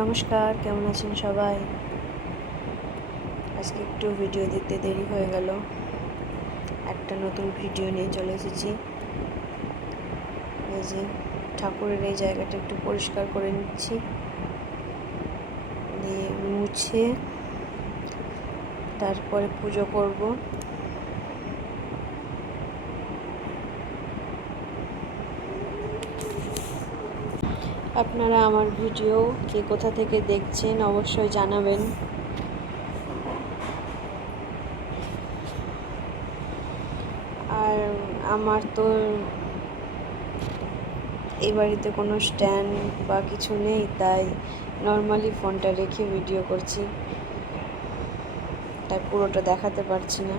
নমস্কার, কেমন আছেন সবাই? আজকে একটু ভিডিও দিতে দেরি হয়ে গেল। একটা নতুন ভিডিও নিয়ে চলে এসেছি। এই যে ঠাকুরের এই জায়গাটা একটু পরিষ্কার করে নিচ্ছি, দিয়ে মুছে তারপরে পুজো করব। আপনারা আমার ভিডিও কে কোথা থেকে দেখছেন অবশ্যই জানাবেন। আর আমার তো এই বাড়িতে কোনো স্ট্যান্ড বা কিছু নেই, তাই নর্মালি ফোনটা রেখে ভিডিও করছি, তাই পুরোটা দেখাতে পারছি না।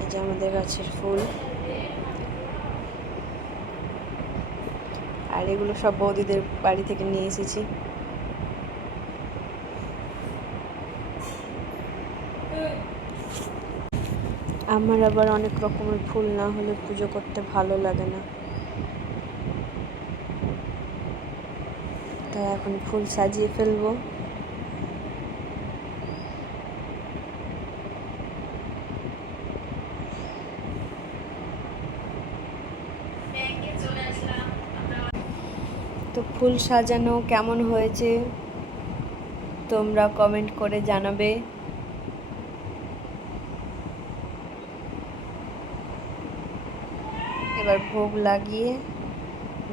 এই যে আমাদের গাছের ফুল, আর এগুলো সব বৌদিদের বাড়ি থেকে নিয়ে এসেছি। আমার আবার অনেক রকমের ফুল না হলে পুজো করতে ভালো লাগে না, তাই এখন ফুল সাজিয়ে ফেলবো। তো ফুল সাজানো কেমন হয়েছে তোমরা কমেন্ট করে জানাবে। এবার ভোগ লাগিয়ে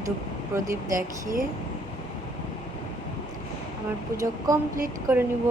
ধূপ প্রদীপ দেখিয়ে আমার পুজো কমপ্লিট করে নিব।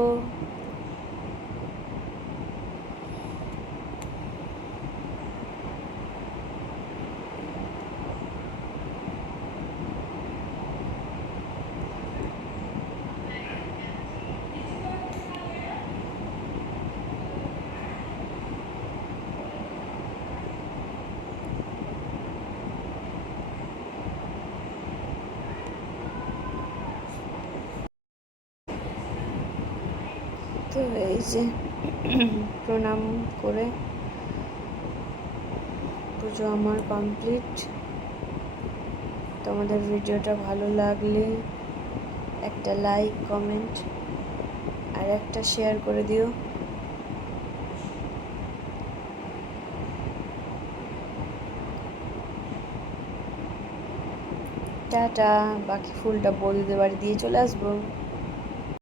তো এই যে প্রণাম করে পুজো আমার কমপ্লিট। তোমাদের ভিডিওটা ভালো লাগলে একটা লাইক, কমেন্ট আর একটা শেয়ার করে দিও। টাটা। বাকি ফুলটা বৌদিদের বাড়ি দিয়ে চলে আসবো।